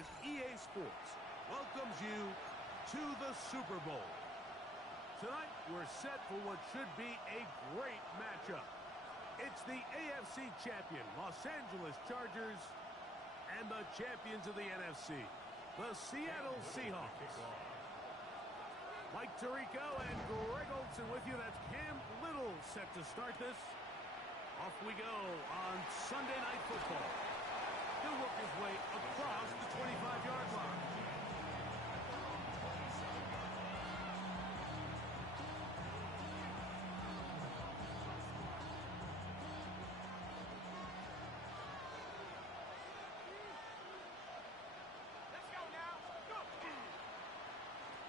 as EA Sports welcomes you to the Super Bowl. Tonight, we're set for what should be a great matchup. It's the AFC champion, Los Angeles Chargers, and the champions of the NFC, the Seattle Seahawks. Mike Tirico and Greg Olsen with you. That's Cam Little set to start this. Off we go on Sunday Night Football. He'll work his way across the 25-yard line.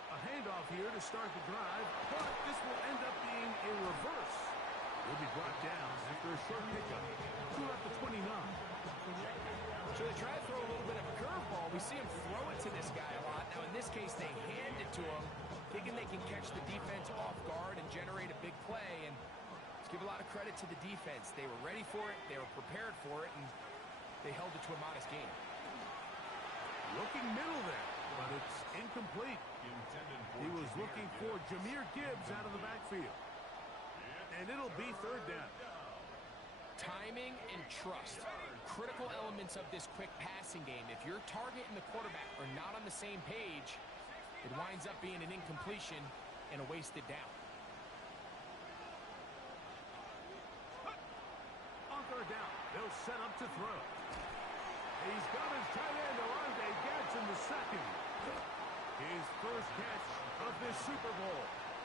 A handoff here to start the drive, but this will end up being a reverse. Will be brought down after a short pickup. Through up to 29. So they try to throw a little bit of a curveball. We see him throw it to this guy a lot. Now, in this case, they hand it to him, thinking they can catch the defense off guard and generate a big play. And let's give a lot of credit to the defense. They were ready for it, they were prepared for it, and they held it to a modest gain. Looking middle there, but it's incomplete. He was looking for Jahmyr Gibbs out of the backfield. And it'll be third down. Timing and trust, critical elements of this quick passing game. If your target and the quarterback are not on the same page, it winds up being an incompletion and a wasted down. On third down, they'll set up to throw. He's got his tight end, Orlando Gadsden the second. His first catch of this Super Bowl.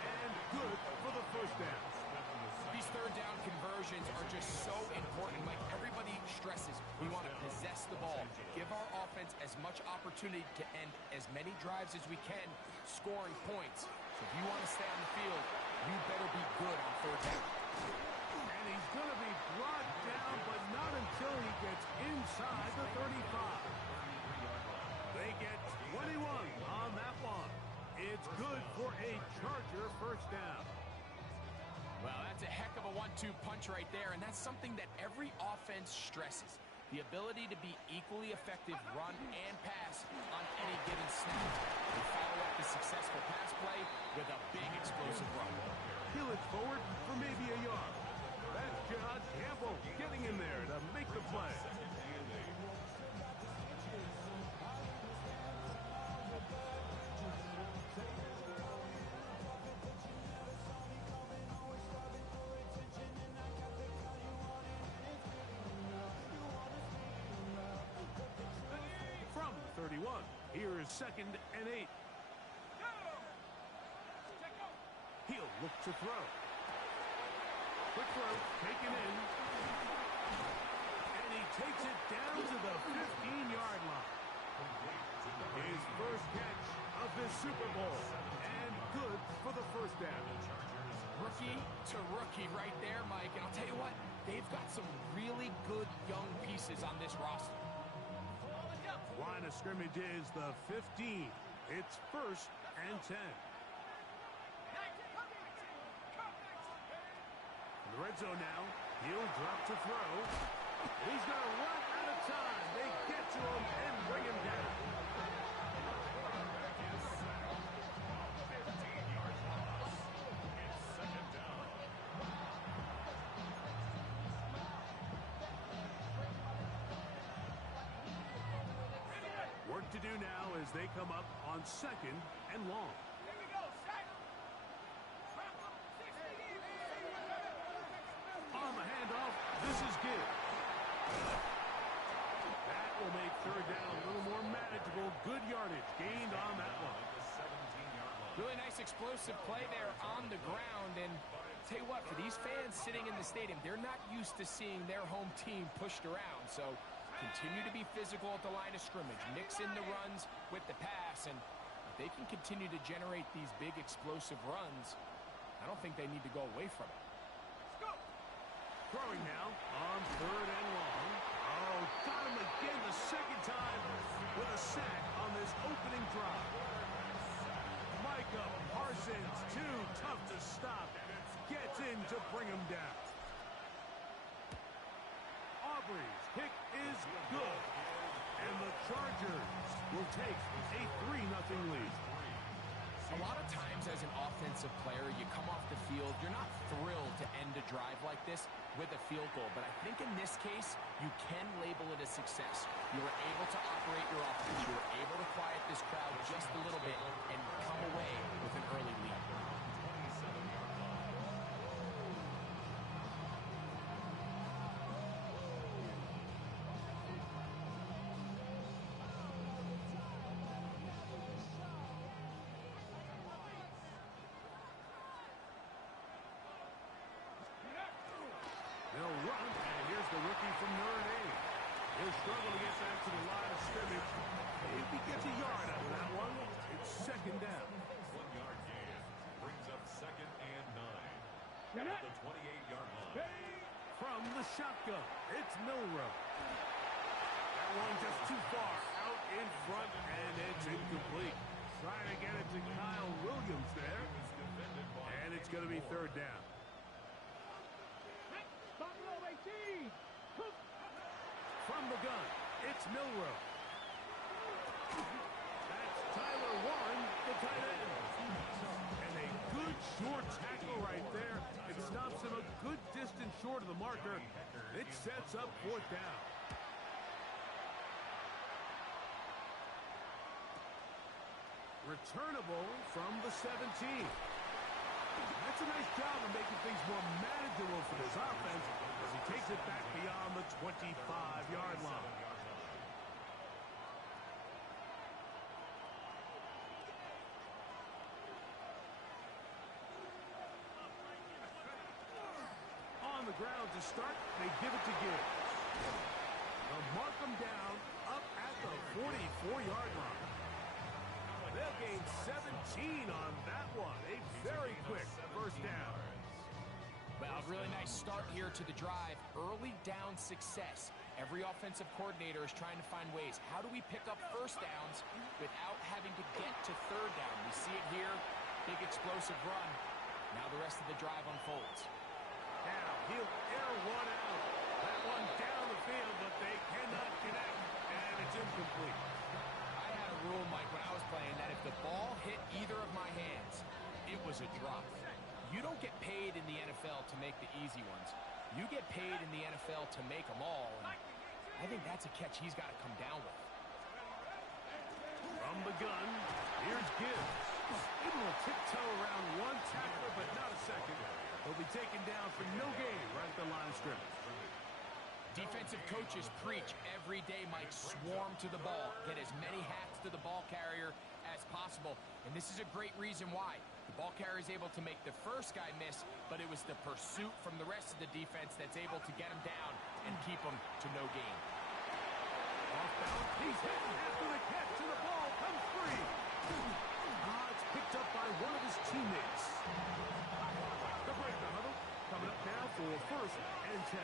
And good for the first down. These third down conversions are just so important. Like everybody stresses, we want to possess the ball, give our offense as much opportunity to end as many drives as we can, scoring points. So if you want to stay on the field, you better be good on third down. And he's going to be brought down, but not until he gets inside the 35. They get 21 on that one. It's good for a Charger first down. Well, that's a heck of a 1-2 punch right there, and that's something that every offense stresses. The ability to be equally effective run and pass on any given snap. They follow up the successful pass play with a big explosive run. Peel it forward for maybe a yard. That's John Campbell getting in there to make the play. From 31, here is 2nd and 8. He'll look to throw. Quick throw, taken in. And he takes it down to the 15-yard line. His first catch of this Super Bowl. And good for the first down. Rookie to rookie right there, Mike. And I'll tell you what, they've got some really good young pieces on this roster. Line of scrimmage is the 15. It's 1st and 10. In the red zone now, he'll drop to throw. He's going to run out of time. They get to him and bring him down. Work to do now as they come up on 2nd and long. On the handoff, this is Gibbs. That will make third down a little more manageable. Good yardage gained on that one. Really nice explosive play there on the ground. And tell you what, for these fans sitting in the stadium, they're not used to seeing their home team pushed around. So continue to be physical at the line of scrimmage. Mix in the runs with the pass. And if they can continue to generate these big explosive runs, I don't think they need to go away from it. Throwing now on 3rd and long. Oh, got him again the second time with a sack on this opening drive. Micah Parsons, too tough to stop. Gets in to bring him down. Aubrey's kick is good. And the Chargers will take a 3-0 lead. A lot of times as an offensive player, you come off the field, you're not thrilled to end a drive like this with a field goal. But I think in this case, you can label it a success. You were able to operate your offense. You were able to quiet this crowd just a little bit and come away with an early lead. They'll run, and here's the rookie from Notre Dame. He'll struggle to get back to the line of scrimmage. If he gets a yard out of that one, it's second down. 1-yard gain brings up 2nd and 9 at the 28-yard line. From the shotgun, it's Milrow. That one just too far out in front, and it's incomplete. Trying to get it to Kyle Williams there, and it's going to be 3rd down. From the gun, it's Milrow. That's Tyler Warren, the tight end. And a good short tackle right there. It stops him a good distance short of the marker. It sets up 4th down. Returnable from the 17. That's a nice job of making things more manageable for this offense as he takes it back beyond the 25-yard line. On the ground to start, they give it to Gibbs. They'll mark him down up at the 44-yard line. They'll gain 17 on that one. A very quick 1st down. Well, a really nice start here to the drive. Early down success. Every offensive coordinator is trying to find ways. How do we pick up 1st downs without having to get to 3rd down? We see it here. Big explosive run. Now the rest of the drive unfolds. Now he'll air one out. That one down the field, but they cannot connect. And it's incomplete. I had a rule, Mike, when I was playing that if the ball hit either of my hands, it was a drop. You don't get paid in the NFL to make the easy ones. You get paid in the NFL to make them all. And I think that's a catch he's got to come down with. From the gun, here's Gibbs. Able to tiptoe around one tackler, but not a second. He'll be taken down for no gain right at the line of scrimmage. Defensive coaches preach every day, Mike, swarm to the ball. Get as many hats to the ball carrier as possible. And this is a great reason why. The ball carrier is able to make the first guy miss, but it was the pursuit from the rest of the defense that's able to get him down and keep him to no gain. Off balance, he's hit after the catch, and the ball comes free. It's picked up by one of his teammates. The breaker huddle coming up now for 1st and 10.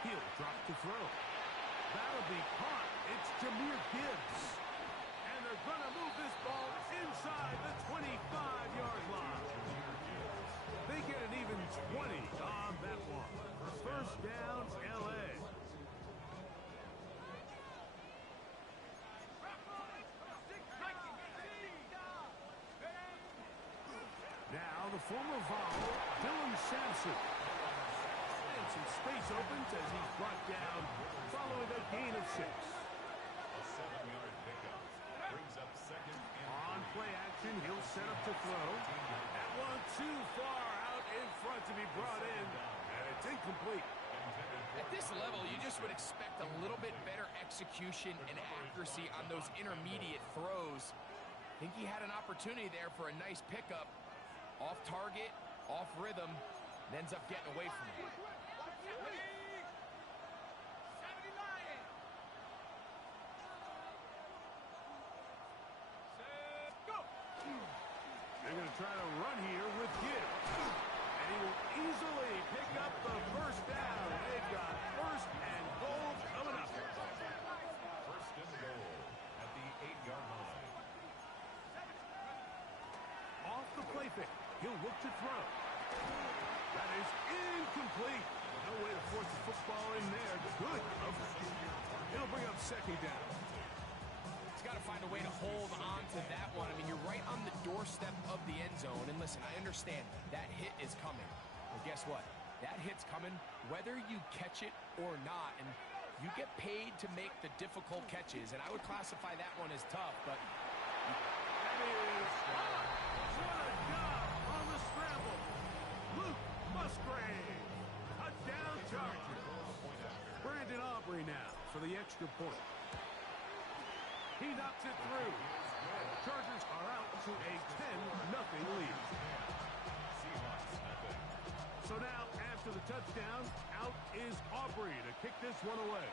He'll drop to throw. That'll be caught. It's Jahmyr Gibbs. And they're going to move this ball inside the 25-yard line. They get an even 20 on that one. For 1st down, L.A. Now the former Vol, Dylan Sampson. And some space opens as he's brought down following a gain of 6. A 7-yard pickup brings up 2nd and On play action, he'll set up to throw. That one too far out in front to be brought in, and it's incomplete. At this level, you just would expect a little bit better execution and accuracy on those intermediate throws. I think he had an opportunity there for a nice pickup. Off target, off rhythm, and ends up getting away from it. They're going to try to run here with Gibbs. And he will easily pick up the 1st down. They've got 1st and goal coming up. 1st and goal at the 8-yard line. Off the play fake. He'll look to throw. That is incomplete. No way to force the football in there. Good coverage. It'll bring up 2nd down. find a way to hold on to that one. I mean, you're right on the doorstep of the end zone. And listen, I understand that hit is coming. But guess what? That hit's coming whether you catch it or not. And you get paid to make the difficult catches. And I would classify that one as tough, but... That is... What a job on the scramble. Luke Musgrave. Touchdown Chargers. Brandon Aubrey now for the extra point. He knocks it through. Chargers are out to a 10-0 lead. So now, after the touchdown, out is Aubrey to kick this one away.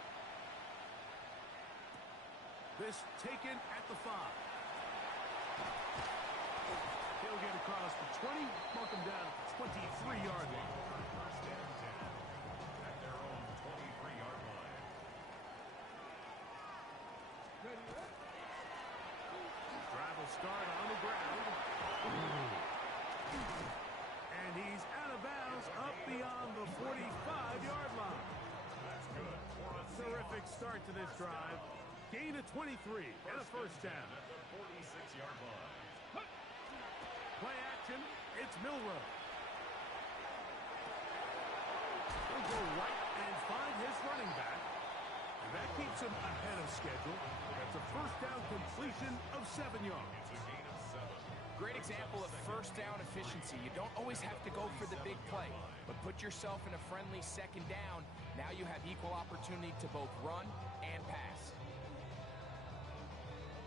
This taken at the 5. He'll get across the 20, mark him down at the 23-yard line. First and 10 at their own 23-yard line. Drive will start on the ground. And he's out of bounds up beyond the 45-yard line. That's good. Terrific start to this drive. Gain of 23 and a first down. At the 46-yard line. Play action. It's Milrow. He'll go right and find his running back. And that keeps him ahead of schedule. That's a first down completion of 7 yards. It's a gain of 7. Great example of first down efficiency. You don't always have to go for the big play, but put yourself in a friendly second down. Now you have equal opportunity to both run and pass.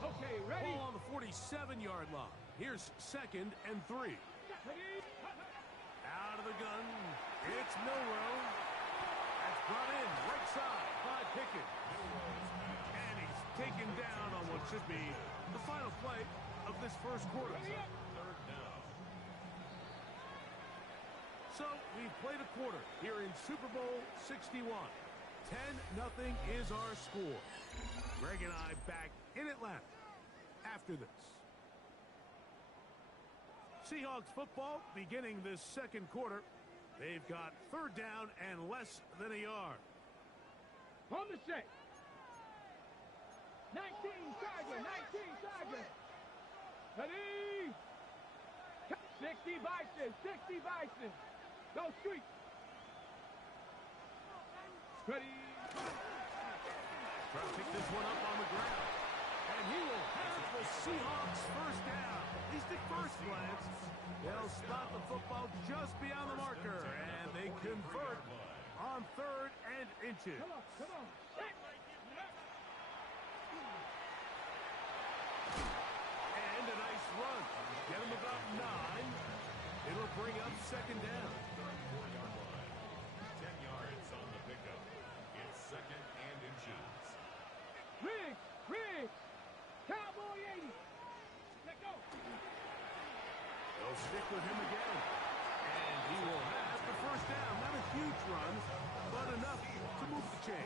Okay, ready? Ball on the 47-yard line. Here's 2nd and 3. Out of the gun. It's Milrow. That's brought in right side by Pickett. And he's taken down on what should be the final play of this first quarter. Third down. So we've played a quarter here in Super Bowl 61. 10-0 is our score. Greg and I back in Atlanta after this. Seahawks football beginning this second quarter. They've got third down and less than a yard. On the set. 19 Tiger, 19 Tiger. Ready? 60 Bison, 60 Bison. Go street. Ready? Try to pick this one up on the ground. And he will have the Seahawks first down. At least at first glance, they'll spot the football just beyond the marker. And they convert on 3rd and inches. Come on, come on. And a nice run. Get him about 9. It'll bring up 2nd down. 4-yard line. 10 yards on the pickup. It's 2nd and inches. Riggs, Riggs. Cowboy 80. Let go. They'll stick with him again. And he will have the first down. Not a huge run, but enough to move the chain.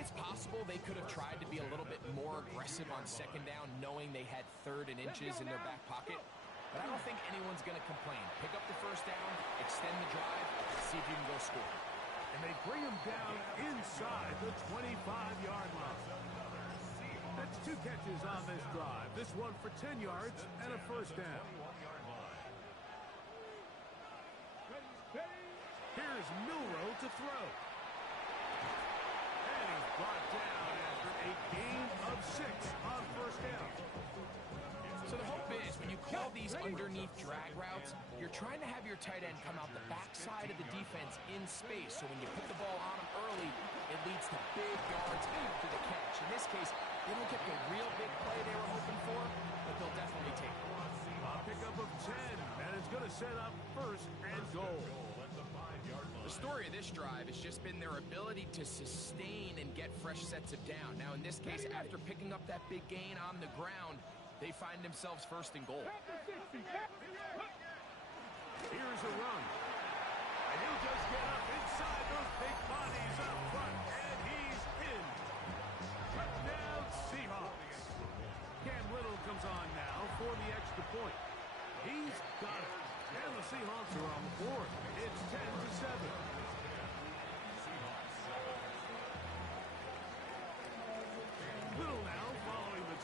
It's possible they could have tried to be a little bit more aggressive on 2nd down, knowing they had 3rd and inches in their back pocket. But I don't think anyone's going to complain. Pick up the first down, extend the drive, see if you can go score. And they bring him down inside the 25-yard line. That's 2 catches on this drive. This one for 10 yards and a first down. 21-yard line. Here's Milrow to throw. And he's brought down after a gain of 6 on first down. So the hope is when you call these underneath drag routes, you're trying to have your tight end come out the backside of the defense in space. So when you put the ball on him early, it leads to big yards after the catch. In this case, they don't get the real big play they were hoping for, but they'll definitely take it. A pickup of 10, and it's going to set up 1st and goal. The story of this drive has just been their ability to sustain and get fresh sets of down. Now, in this case, after picking up that big gain on the ground, they find themselves 1st and goal. Here's a run. And he'll just get up inside those big bodies up front, and he's in. Touchdown, Seahawks. Cam Little comes on now for the extra point. He's got it. And the Seahawks are on the board. It's 10-7. Little now following the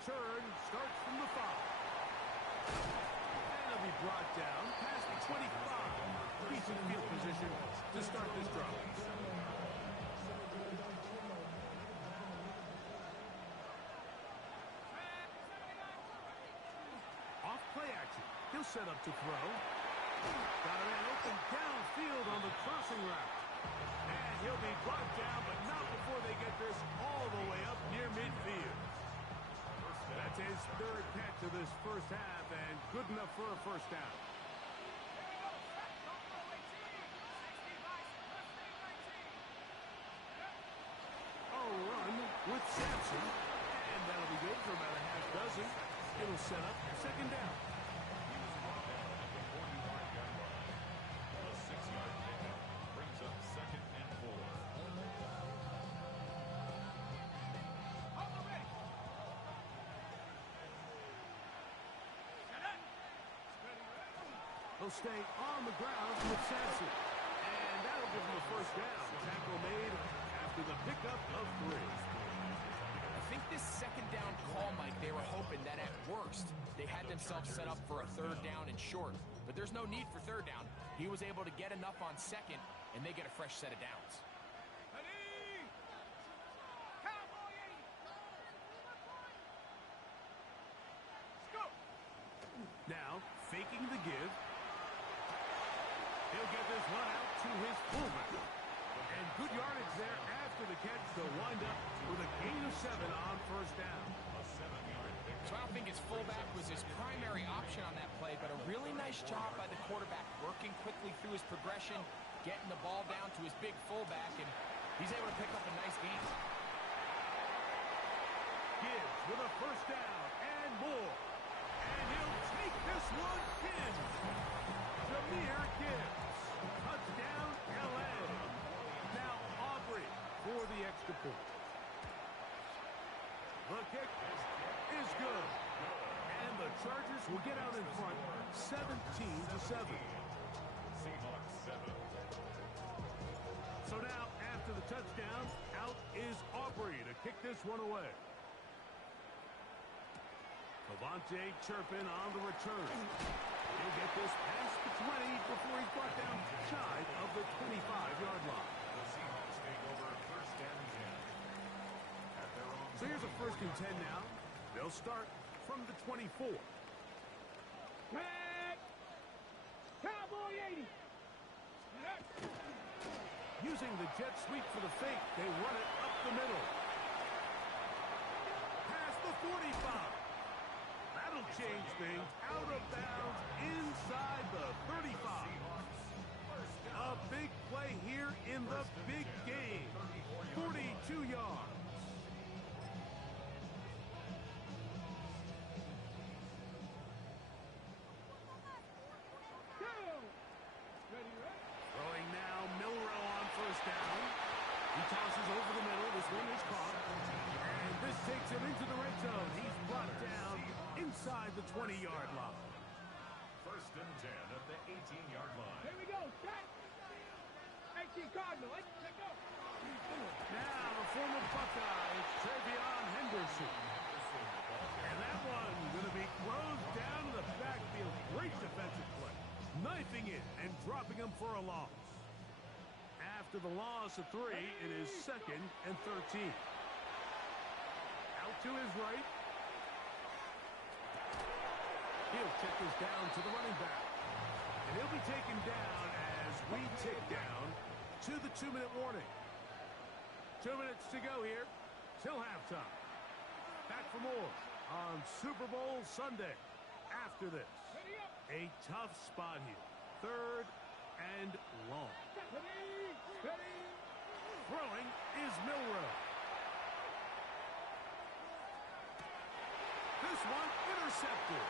return starts from the 5. And he'll be brought down past the 25. Decent field position to start this drive. Off play action. He'll set up to throw. Got a man open downfield on the crossing route. And he'll be brought down, but not before they get this all the way up near midfield. That's his third catch of this first half, and good enough for a first down. A run with Sampson, and that'll be good for about a half dozen. It'll set up second down. He was brought down at the 40-yard line. A 6-yard pickup brings up second and 4. He'll stay on the ground with Sampson. And that'll give him a first down. Tackle made after the pickup of 3. I think this second down call, Mike, they were hoping that at worst they had themselves set up for a third down and short. But there's no need for third down. He was able to get enough on second, and they get a fresh set of downs. Now, faking the give. He'll get this one out to his fullback. And good yardage there after the catch to wind up with a gain of 7 on first down. A 7-yard pickup. So I don't think his fullback was his primary option on that play, but a really nice job by the quarterback, working quickly through his progression, getting the ball down to his big fullback, and he's able to pick up a nice gain. Gibbs with a first down and more. And he'll take this one in. Jameer Gibbs. Touchdown, L.A. Now Aubrey for the extra point. The kick is good. And the Chargers will get out in front 17-7. Seahawks 7. So now, after the touchdown, out is Aubrey to kick this one away. Devontae Turpin on the return. He'll get this past the 20 before he's brought down shy of the 25-yard line. The Seahawks take over first and 10. At their own. So here's a first and 10 now. They'll start from the 24. Tag! Cowboy 80! Using the jet sweep for the fake, they run it up the middle. Past the 45. That'll change things. Out of bounds inside the 35. A big play here in the big game. 42 yards. Throwing now, Milrow on first down. He tosses over the middle. This one is caught. And this takes him into the red zone. He's brought down inside the 20-yard line. First and 10 at the 18-yard line. Here we go, set! 18 Cardinal, let's go! Now, the former Buckeye, Travion Henderson. And that one going to be closed down in the backfield. Great defensive play. Knifing it and dropping him for a loss. After the loss of 3, it is second and 13. Out to his right. He'll check this down to the running back. And he'll be taken down as we tick down to the 2-minute warning. 2 minutes to go here till halftime. Back for more on Super Bowl Sunday. After this, a tough spot here. 3rd and long. Throwing is Milrow. This one intercepted.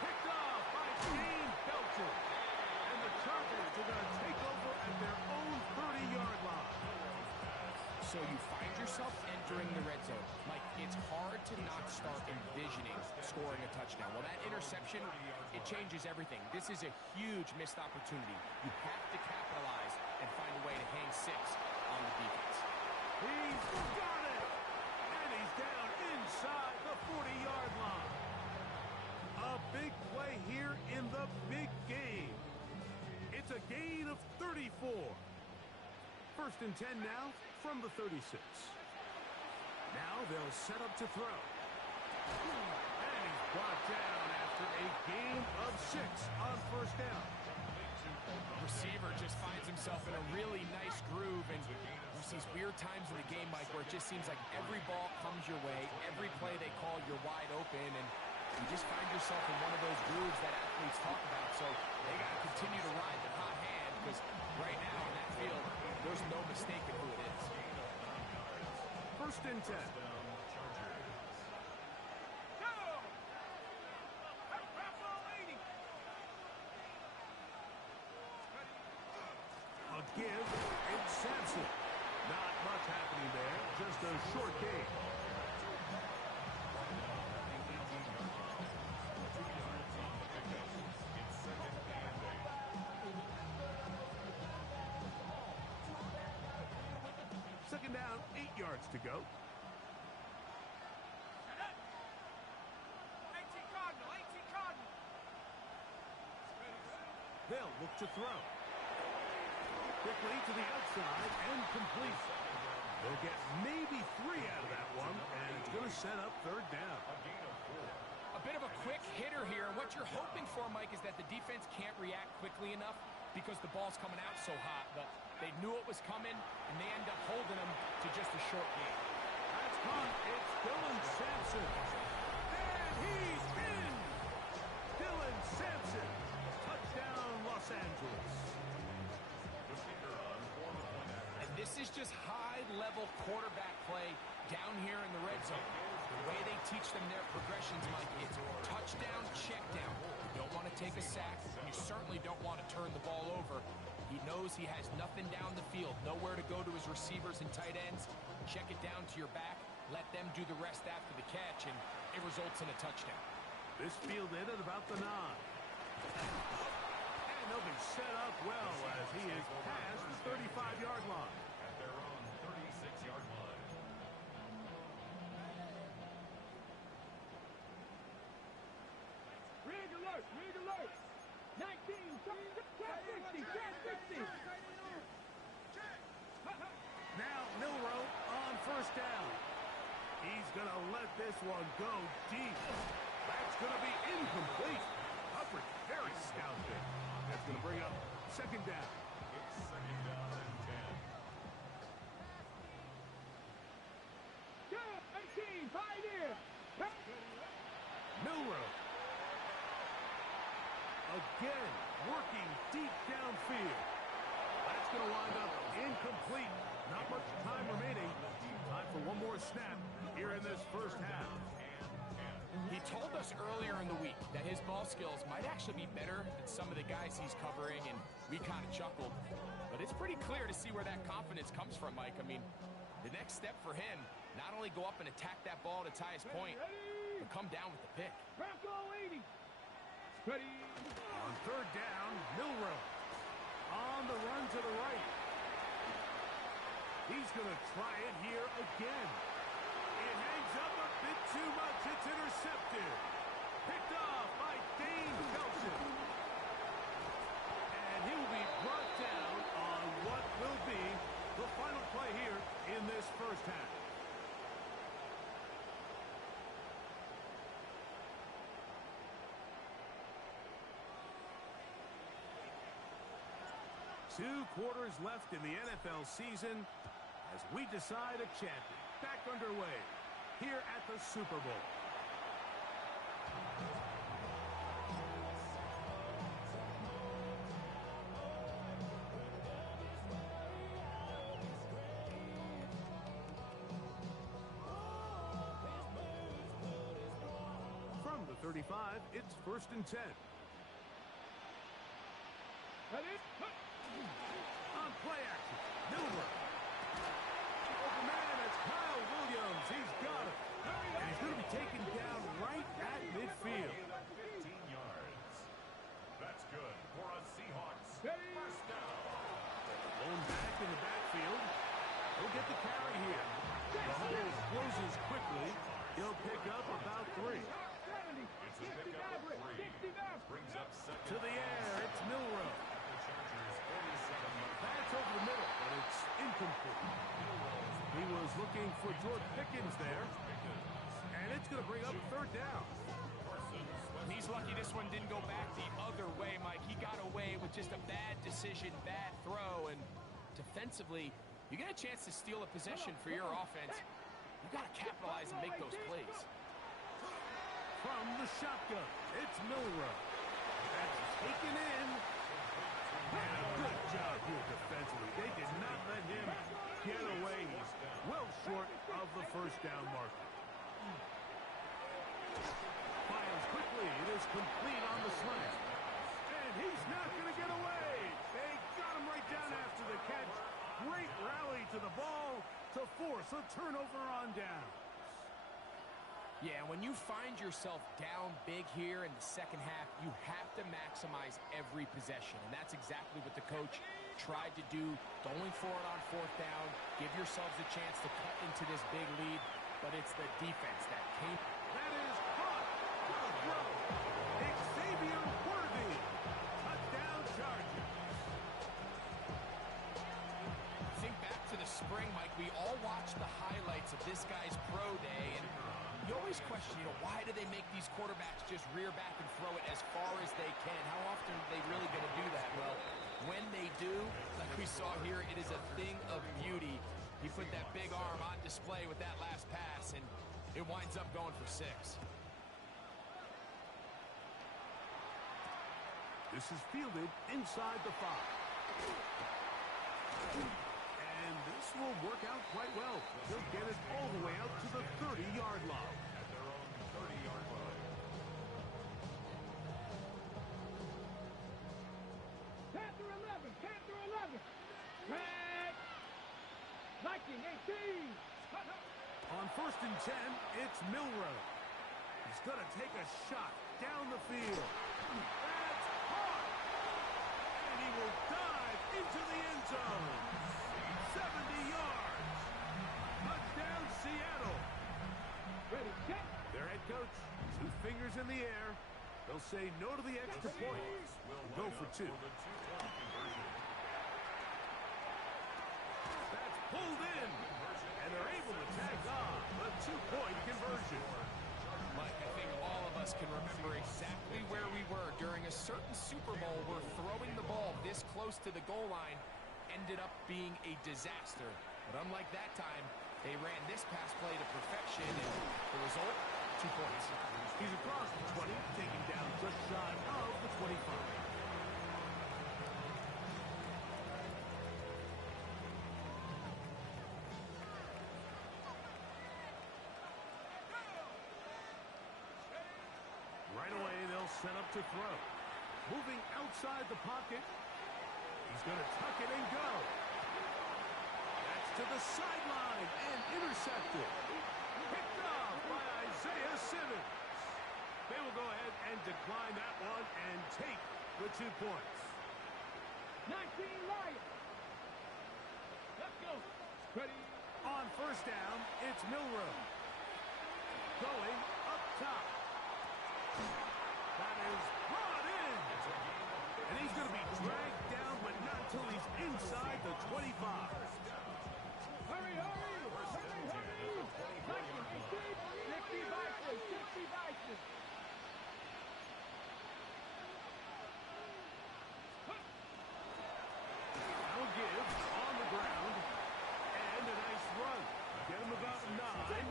Picked off by James Belcher. And the Chargers are going to take over at their own 30-yard line. So you find yourself entering the red zone. Mike, it's hard to not start envisioning scoring a touchdown. Well, that interception, it changes everything. This is a huge missed opportunity. You have to capitalize and find a way to hang 6 on the defense. He's got it! And he's down inside the 40-yard gain of 34. First and 10 now from the 36. Now they'll set up to throw. And he's brought down after a gain of 6 on first down. Receiver just finds himself in a really nice groove, and there's these weird times in the game, Mike, where it just seems like every ball comes your way, every play they call, you're wide open, and you just find yourself in one of those grooves that athletes talk about. So they got to continue to ride the hot hand, because right now in that field, there's no mistaking who it is. First and 10. A give, it's Sampson. Not much happening there, just a short gain. Second down, 8 yards to go. They'll look to throw. Quickly to the outside and complete. They'll get maybe 3 out of that one, and it's going to set up third down. A bit of a quick hitter here. What you're hoping for, Mike, is that the defense can't react quickly enough because the ball's coming out so hot. But they knew it was coming, and they end up holding them to just a short game. That's caught. It's Dylan Sampson. And he's in! Dylan Sampson. Touchdown, Los Angeles. And this is just high-level quarterback play down here in the red zone. The way they teach them their progressions, Mike, it's touchdown, check down. You don't want to take a sack. You certainly don't want to turn the ball over. He knows he has nothing down the field, nowhere to go to his receivers and tight ends. Check it down to your back. Let them do the rest after the catch, and it results in a touchdown. This fielded at about the 9. And they'll be set up well as he is past the 35-yard line. At their own 36-yard line. Rig alert! Rig alert! 19, 10, 50, 10, 50. Now Milroe on first down. He's going to let this one go deep. That's going to be incomplete. Hubbard very stout there. That's going to bring up second down. It's second down and 10. 18, pioneer. Milroe. Again, working deep downfield. That's going to wind up incomplete. Not much time remaining. Time for one more snap here in this first half. He told us earlier in the week that his ball skills might actually be better than some of the guys he's covering, and we kind of chuckled. But it's pretty clear to see where that confidence comes from, Mike. I mean, the next step for him, not only go up and attack that ball to tie his point, but come down with the pick. Bronco 80. Ready. On third down, Milroe. On the run to the right. He's going to try it here again. It hangs up a bit too much. It's intercepted. Picked off by Dane Kelson. And he will be brought down on what will be the final play here in this first half. Two quarters left in the NFL season as we decide a champion. Back underway here at the Super Bowl. From the 35, it's first and 10. Ready. On play action, Milroe. Open man, it's Kyle Williams. He's got it. And he's going to be taken down right at midfield. 15 yards. That's good for a Seahawks Ready. first down. Blown back in the backfield. He'll get the carry here. The hole closes quickly. He'll pick up about 3. 70. It's a 60 pickup of average. 3. 60 average. incomplete. He was looking for George Pickens there. And it's going to bring up third down. He's lucky this one didn't go back the other way, Mike. He got away with just a bad decision, bad throw, and defensively, you get a chance to steal a possession for your offense. You got to capitalize and make those plays. From the shotgun, it's Milroe. That's taken in. And a good job here defensively. They did not let him get away. He's well short of the first down marker. Fires quickly. It is complete on the slant. And he's not going to get away. They got him right down after the catch. Great rally to the ball to force a turnover on down. Yeah, when you find yourself down big here in the second half, you have to maximize every possession. And that's exactly what the coach tried to do, going for it on fourth down. Give yourselves a chance to cut into this big lead, but it's the defense that came. That is caught. Good throw. Xavier Worthy. Touchdown Chargers. Think back to the spring, Mike. We all watched the highlights of this guy's pro day, and you always question, why do they make these quarterbacks just rear back and throw it as far as they can? How often are they really going to do that? Well, when they do, like we saw here, it is a thing of beauty. He put that big arm on display with that last pass, and it winds up going for 6. This is fielded inside the 5. And this will work out quite well. He'll get it all the way out to the 30-yard line. At their own 30-yard line. Panther 11, Panther 11. Red. Viking 18. On 1st and 10, it's Milroe. He's going to take a shot down the field. That's caught. And he will dive into the end zone. 70 yards. Touchdown, Seattle. Ready, set. Their head coach, 2 fingers in the air. They'll say no to the extra point. Go for 2. That's pulled in. And they're able to tag on a 2-point conversion. Mike, I think all of us can remember exactly where we were during a certain Super Bowl where throwing the ball this close to the goal line ended up being a disaster. But unlike that time, they ran this pass play to perfection, and the result, 2 points. He's across the 20, taking down just shy of the 25. Right away, they'll set up to throw. Moving outside the pocket. He's going to tuck it and go. That's to the sideline and intercepted. Picked off by Isaiah Simmons. They will go ahead and decline that one and take the 2 points. 19 Lions. Let's go. Ready. On 1st down, it's Milroe. Going up top. That is brought in. And he's going to be dragged down, but not until he's inside the 25. Hurry, hurry. Hurry, hurry. Viking 18. 50 Vikings. 50 Vikings. Now Gibbs on the ground. And a nice run. Get him about 9.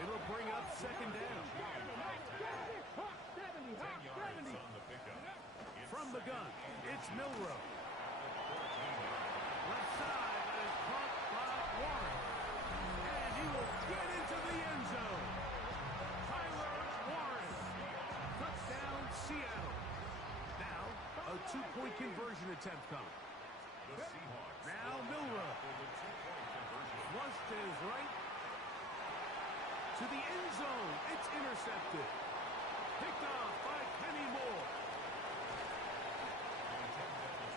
It'll bring up 2nd down. 70. 70. From the gun, it's Milroe. Left side, that is caught by Warren. And he will get into the end zone. Tyler Warren. Touchdown, Seattle. Now, a 2-point conversion attempt coming. Now Milroe. Flushed to his right. To the end zone. It's intercepted. Picked off by Kenny Moore.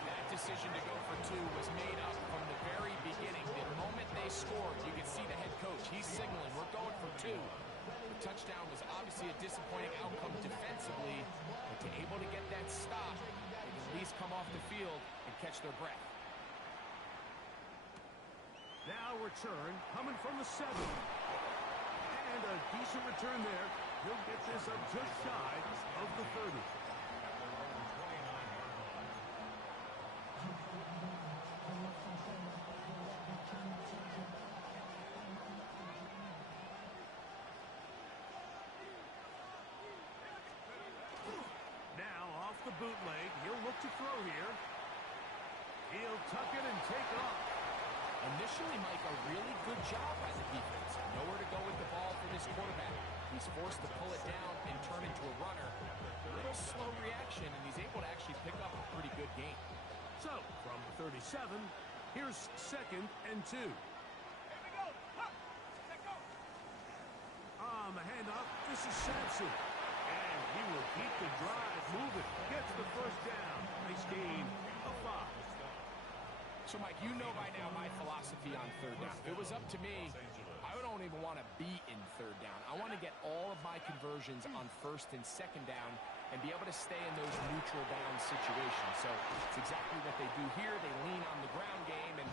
That decision to go for 2 was made up from the very beginning. The moment they scored, you could see the head coach. He's signaling, we're going for 2. The touchdown was obviously a disappointing outcome defensively, but to able to get that stop, they can at least come off the field and catch their breath. Now return coming from the 7. And a decent return there. He'll get this up just shy of the 30. Now off the bootleg. He'll look to throw here. He'll tuck it and take off. Initially, Mike, a really good job by the defense. Nowhere to go with the ball for this quarterback. He's forced to pull it down and turn into a runner. A little slow reaction, and he's able to actually pick up a pretty good game. So, from the 37, here's 2nd and 2. Here we go. Up. Let go. On the handoff, this is Sampson. And he will keep the drive moving. Gets the first down. Nice gain of 5. So, Mike, you know by now my philosophy on 3rd down. If it was up to me, I don't even want to be in 3rd down. I want to get all of my conversions on 1st and 2nd down and be able to stay in those neutral down situations. So it's exactly what they do here. They lean on the ground game and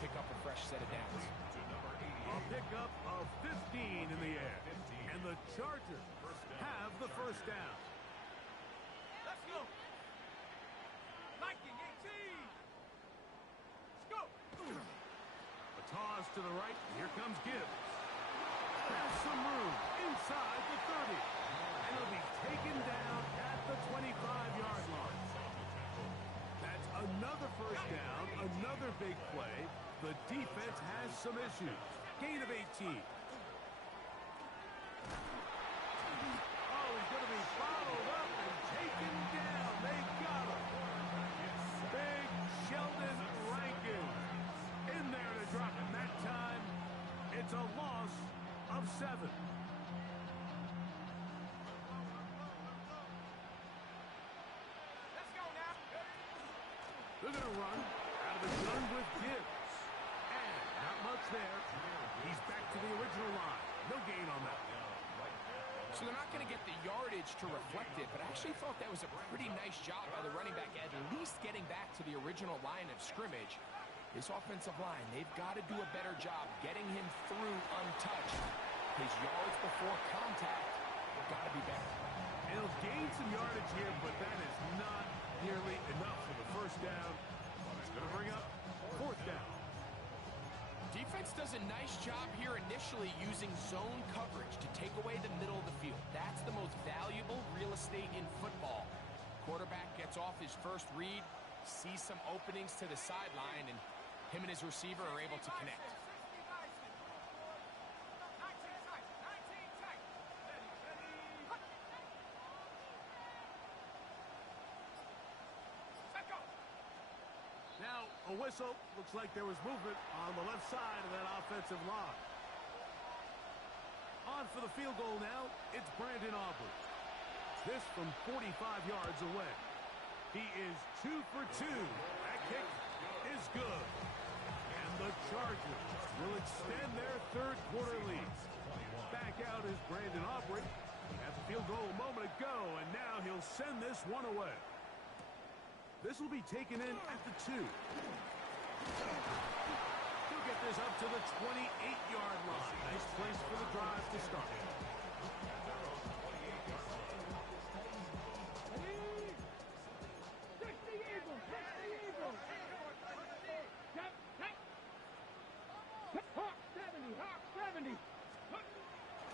pick up a fresh set of downs. A pickup of 15 in the air. And the Chargers have the first down. Let's go. Viking 18. Let's go. A toss to the right. Here comes Gibbs. There's some room inside the 30. And he'll be taken down at the 25-yard line. That's another first down, another big play. The defense has some issues. Gain of 18. Oh, he's going to be followed up and taken down. They got him. Big Sheldon Rankin in there to drop him that time. It's a loss of 7. Let's go now. They're going to run out of the gun with Gibbs. And not much there. He's back to the original line. No gain on that. So they're not going to get the yardage to reflect it, but I actually thought that was a pretty nice job by the running back, at least getting back to the original line of scrimmage. This offensive line, they've got to do a better job getting him through untouched. His yards before contact got to be better. He'll gain some yardage here, but that is not nearly enough for the first down. It's going to bring up 4th down. Defense does a nice job here initially using zone coverage to take away the middle of the field. That's the most valuable real estate in football. Quarterback gets off his first read, sees some openings to the sideline, and him and his receiver are able to connect. 19 tight. 19 tight. Let go. Now, a whistle. Looks like there was movement on the left side of that offensive line. On for the field goal now, it's Brandon Aubrey. This from 45 yards away. He is 2 for 2. That kick is good. And the Chargers will extend their 3rd quarter lead. Back out is Brandon Aubrey. Had the field goal a moment ago, and now he'll send this one away. This will be taken in at the 2. He'll get this up to the 28-yard line. Nice place for the drive to start. Hawk 70.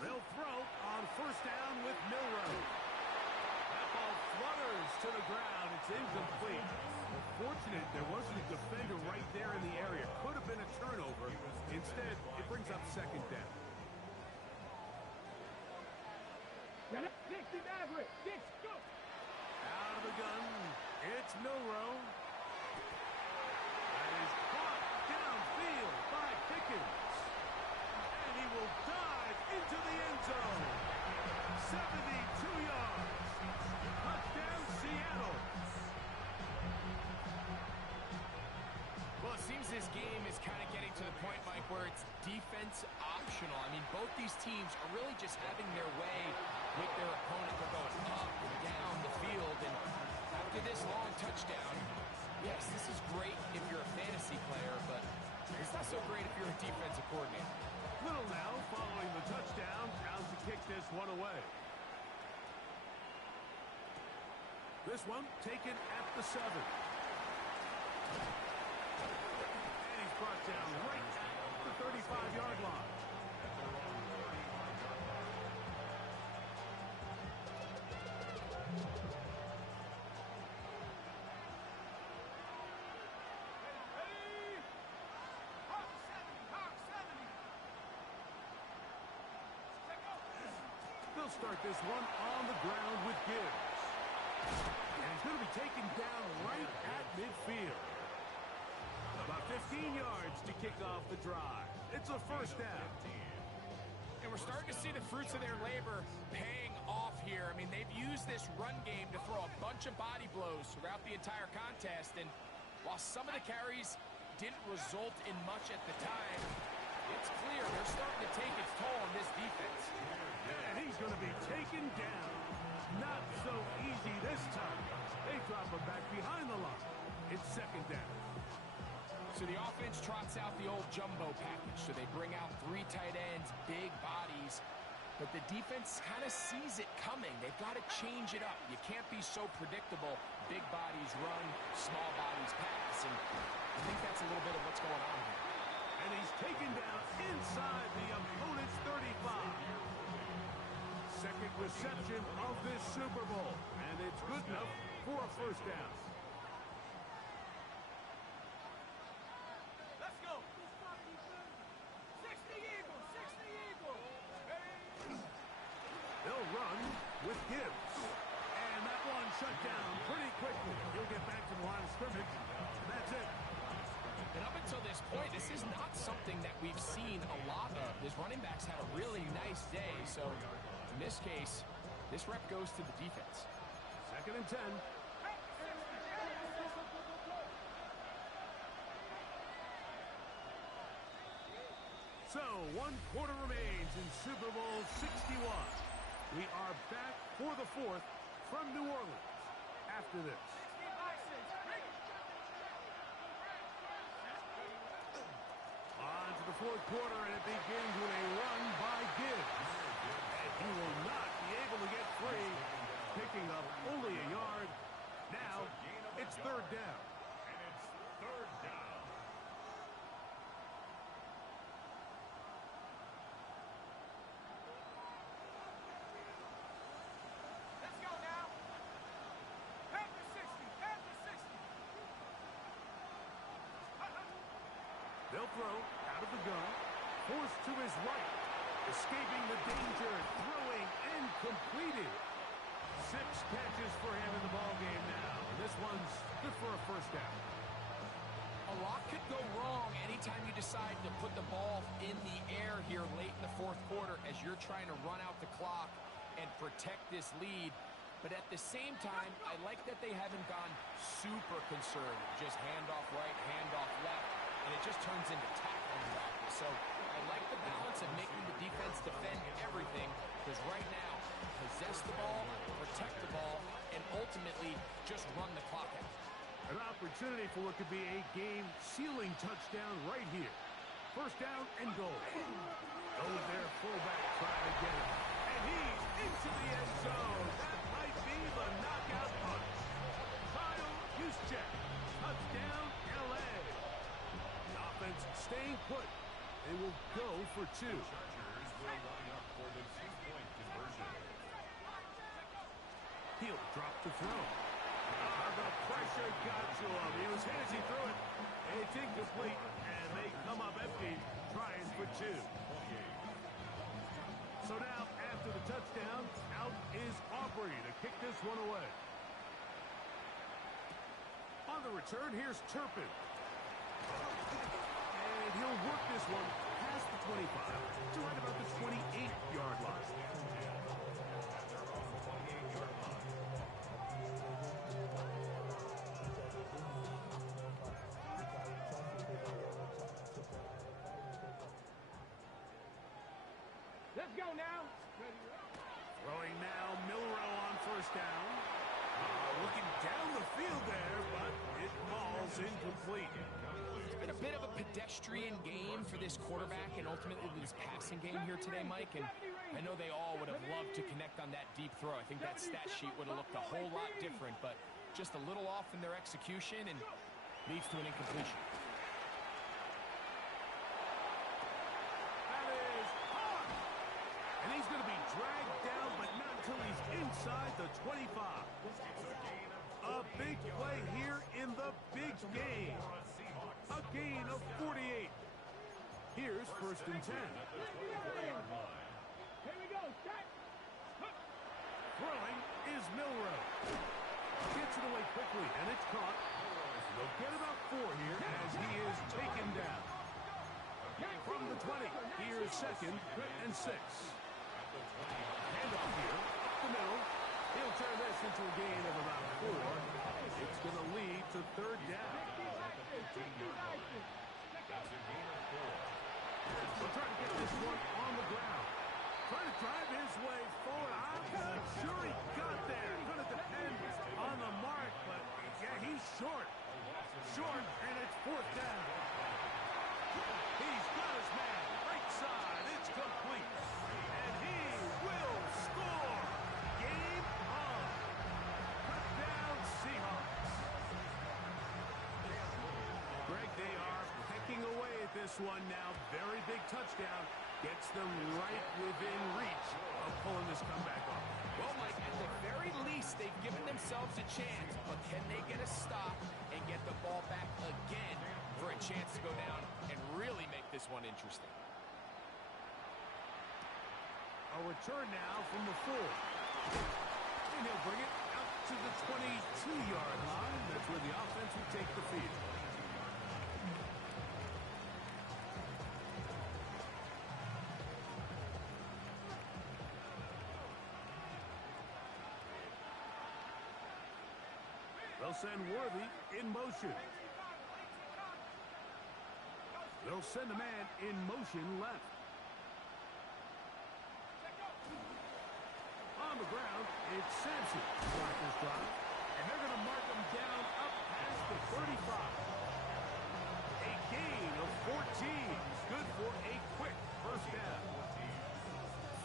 They'll throw on 1st down with Milrow. That ball flutters to the ground. It's incomplete. Fortunate there wasn't a defender right there in the area. Could have been a turnover. Instead, it brings up 2nd down. Dixie Maverick. Dix, go. Out of the gun, it's Milrow. That is caught downfield by Pickens. And he will dive into the end zone. 72 yards. Touchdown, Seattle. Well, it seems this game is kind of getting to the point, Mike, where it's defense optional. I mean, both these teams are really just having their way with their opponent. They're going up and down the field, and after this long touchdown, yes, this is great if you're a fantasy player, but it's not so great if you're a this one away. This one taken at the 7. And he's brought down right at the 35-yard line. They'll start this one on the ground with Gibbs. And he's going to be taken down right at midfield. About 15 yards to kick off the drive. It's a first down. And we're starting to see the fruits of their labor paying off here. I mean, they've used this run game to throw a bunch of body blows throughout the entire contest. And while some of the carries didn't result in much at the time, it's clear they're starting to take its toll on this defense. And he's going to be taken down. Not so easy this time. They drop him back behind the line. It's second down. So the offense trots out the old jumbo package. So they bring out 3 tight ends, big bodies. But the defense kind of sees it coming. They've got to change it up. You can't be so predictable. Big bodies run, small bodies pass. And I think that's a little bit of what's going on here. And he's taken down inside the opponent's 35. Second reception of this Super Bowl. And it's good enough for a first down. Let's go. 60 Eagles, 60 Eagles. They'll run with Gibbs. And that one shut down pretty quickly. He'll get back to the line of scrimmage. And that's it. And up until this point, this is not something that we've seen a lot of. His running backs had a really nice day. So in this case, this rep goes to the defense. Second and 10. So 1 quarter remains in Super Bowl 61. We are back for the 4th from New Orleans after this. On to the 4th quarter, and it begins with a run by Gibbs. And he will not be able to get free, picking up only a yard. Now, it's 3rd down. And it's 3rd down. Let's go now. Head to 60, head to 60. They'll throw out of the gun, forced to his right, escaping the danger, throwing and completed. 6 catches for him in the ballgame now. And this one's good for a first down. A lot could go wrong anytime you decide to put the ball in the air here late in the 4th quarter as you're trying to run out the clock and protect this lead. But at the same time, I like that they haven't gone super conservative. Just handoff right, handoff left, and it just turns into tackling practice. So I like the balance of making the defense defend everything, because right now, possess the ball, protect the ball, and ultimately just run the clock out. An opportunity for what could be a game-sealing touchdown right here. First down and goal. Goes their fullback trying to get it. And he's into the end zone. That might be the knockout punch. Kyle Juszczyk. Touchdown, L.A. The offense staying put. They will go for 2. Chargers will line up for the 2-point conversion. He'll drop to throw. The pressure got to him. He was hit as he threw it. It's incomplete, and they come up empty, trying for 2. So now, after the touchdown, out is Aubrey to kick this one away. On the return, here's Turpin. And he'll work this one past the 25 to right about the 28-yard line. Let's go now. Throwing now, Milrow on first down. Looking down the field there, but it falls incomplete. It's been a bit of a pedestrian game for this quarterback and ultimately this passing game here today, Mike. And I know they all would have loved to connect on that deep throw. I think that stat sheet would have looked a whole lot different, but just a little off in their execution and leads to an incompletion. That is hard. And he's going to be dragged down, but not until he's inside the 25. A big play here in the big game. A gain of 48. Here's 1st and 10. Here we go. Set. Throwing is Milrow. Gets it away quickly, and it's caught. They'll get about 4 here as he is taken down. From the 20, here's 2nd and 6. Handoff here, up the middle. He'll turn this into a gain of about 4. It's going to lead to 3rd down. He'll try to get this one on the ground. Trying to drive his way forward. I'm not sure he got there. Going to depend on the mark, but yeah, he's short. Short, and it's 4th down. He's got his man. Right side. It's complete. And he will score. Game on. Touchdown Seahawks. Greg, they are pecking away at this one now. Very big touchdown. Gets them right within reach of pulling this comeback off. Well, Mike, at the very least, they've given themselves a chance, but can they get a stop and get the ball back again for a chance to go down and really make this one interesting? A return now from the 4. And he'll bring it out to the 22-yard line. That's where the offense will take the field. They'll send Worthy in motion. They'll send a man in motion left. On the ground, it's Sampson. Blockers drive. And they're going to mark him down up past the 35. A gain of 14. Good for a quick 1st down.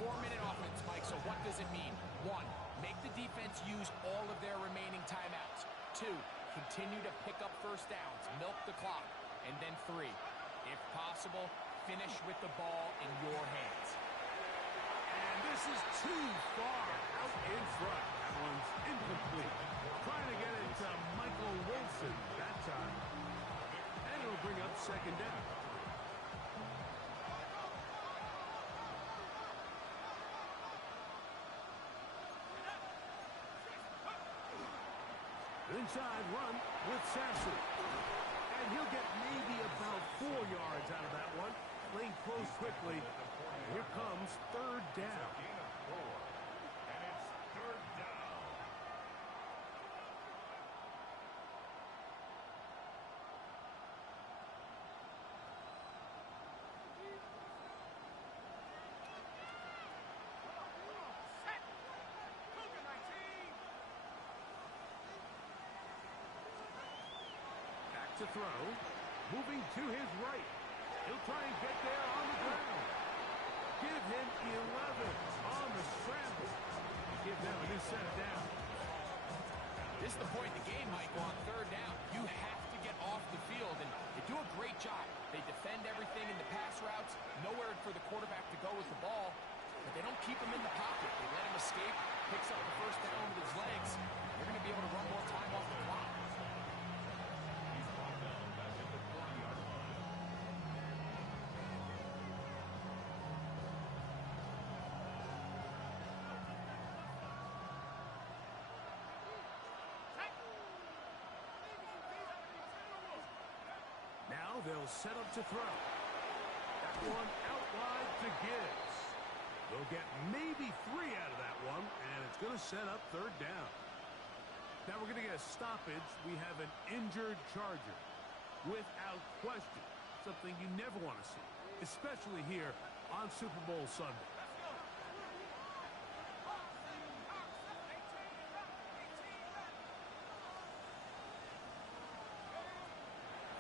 4-minute offense, Mike, so what does it mean? 1, make the defense use all of their remaining timeouts. 2, continue to pick up 1st downs, milk the clock. And then 3, if possible, finish with the ball in your hands. And this is too far out in front. That one's incomplete. Trying to get it to Michael Wilson that time. And it'll bring up 2nd down. Inside run with Sampson. And he'll get maybe about 4 yards out of that one. Playing close quickly. Here comes 3rd down. And it's 3rd down. Back to throw. Moving to his right. He'll try and get there on the ground. Give him 11 on the scramble. Give them a new set of down. This is the point in the game, Michael, on 3rd down. You have to get off the field, and they do a great job. They defend everything in the pass routes, nowhere for the quarterback to go with the ball, but they don't keep him in the pocket. They let him escape, picks up the 1st down with his legs. They're going to be able to run more time off the clock. He's brought down back at the 40-yard line. Now they'll set up to throw. That one out wide to Gibbs. They'll get maybe 3 out of that one, and it's going to set up 3rd down. Now we're going to get a stoppage. We have an injured Charger. Without question, something you never want to see, especially here on Super Bowl Sunday.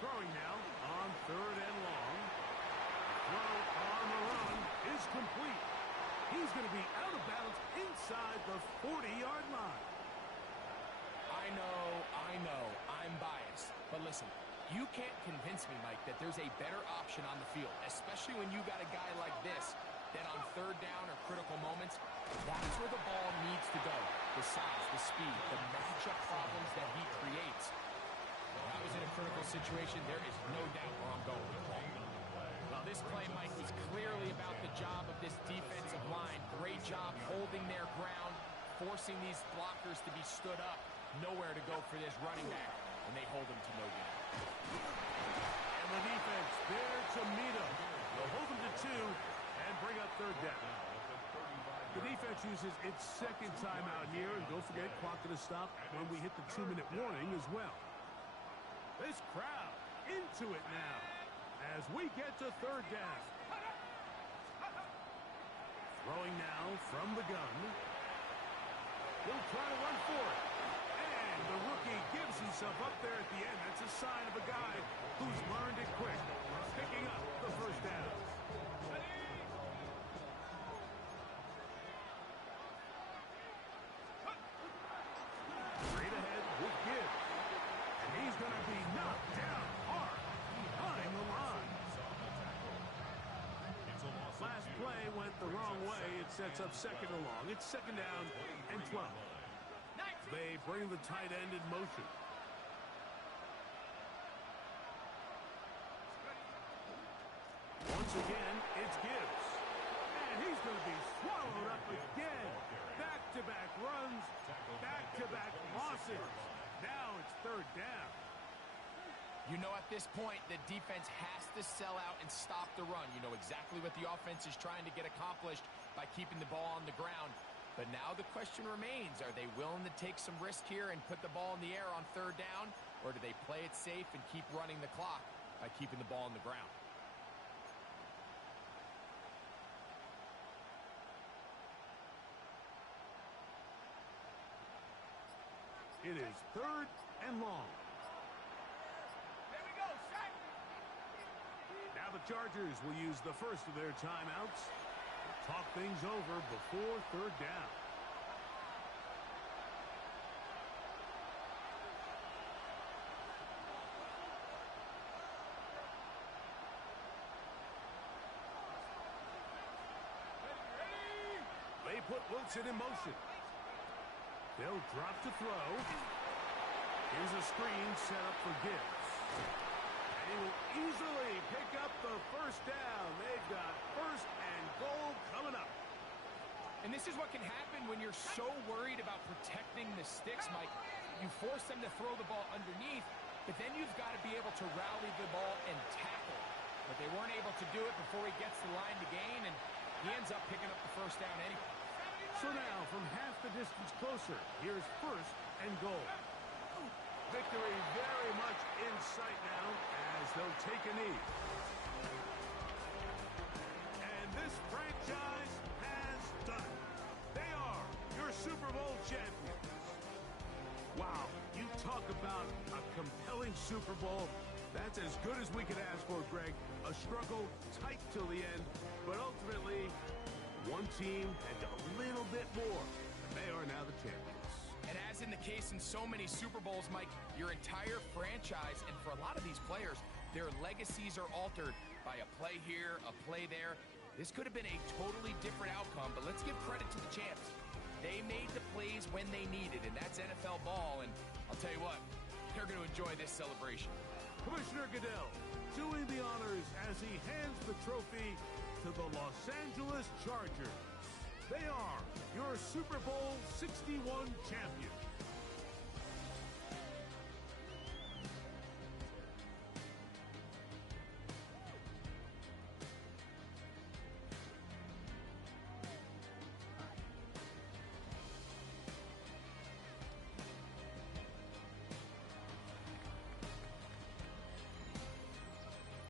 Throwing now on 3rd and long. Throw on the run is complete. He's going to be out of bounds inside the 40-yard line. I know, I'm biased. But listen, you can't convince me, Mike, that there's a better option on the field, especially when you got a guy like this that on 3rd down or critical moments, that's where the ball needs to go. The size, the speed, the matchup problems that he creates. If I was in a critical situation, there is no doubt where I'm going with the ball. Well, this play, Mike, was clearly about the job of this defensive line. Great job holding their ground, forcing these blockers to be stood up. Nowhere to go for this running back, and they hold him to no gain. And the defense there to meet him. They'll hold him to 2 and bring up 3rd down. The defense uses its 2nd timeout here, and don't forget, clock going to stop when we hit the 2-minute warning as well. This crowd into it now as we get to 3rd down. Throwing now from the gun. He'll try to run for it. And the rookie gives himself up there at the end. That's a sign of a guy who's learned it quick. Picking up the 1st down. Straight ahead with Gibbs. And he's going to be knocked down hard behind the line. Last play went the wrong way. It sets up 2nd and long. It's 2nd down and 12. They bring the tight end in motion. Once again, it's Gibbs. And he's going to be swallowed up again. Back-to-back runs, back-to-back losses. Now it's 3rd down. You know, at this point, the defense has to sell out and stop the run. You know exactly what the offense is trying to get accomplished by keeping the ball on the ground. But now the question remains, are they willing to take some risk here and put the ball in the air on 3rd down? Or do they play it safe and keep running the clock by keeping the ball on the ground? It is 3rd and long. There we go, set. Now the Chargers will use the first of their timeouts. Talk things over before 3rd down. They put Wilson in motion. They'll drop to throw. Here's a screen set up for Gibbs. And he will easily pick up the 1st down. They've got 1st and goal coming up. And this is what can happen when you're so worried about protecting the sticks, Mike. You force them to throw the ball underneath, but then you've got to be able to rally the ball and tackle. But they weren't able to do it before he gets the line to gain, and he ends up picking up the 1st down anyway. So now, from half the distance closer, here's 1st and goal. Victory very much in sight now as they'll take a knee. And this franchise has done it. They are your Super Bowl champions. Wow, you talk about a compelling Super Bowl. That's as good as we could ask for, Greg. A struggle tight till the end, but ultimately, one team and a little bit more. They are now the champions. And as in the case in so many Super Bowls, Mike, your entire franchise, and for a lot of these players, their legacies are altered by a play here, a play there. This could have been a totally different outcome, but let's give credit to the champs. They made the plays when they needed, and that's NFL ball, and I'll tell you what, they're going to enjoy this celebration. Commissioner Goodell doing the honors as he hands the trophy to the Los Angeles Chargers. They are your Super Bowl 61 champions.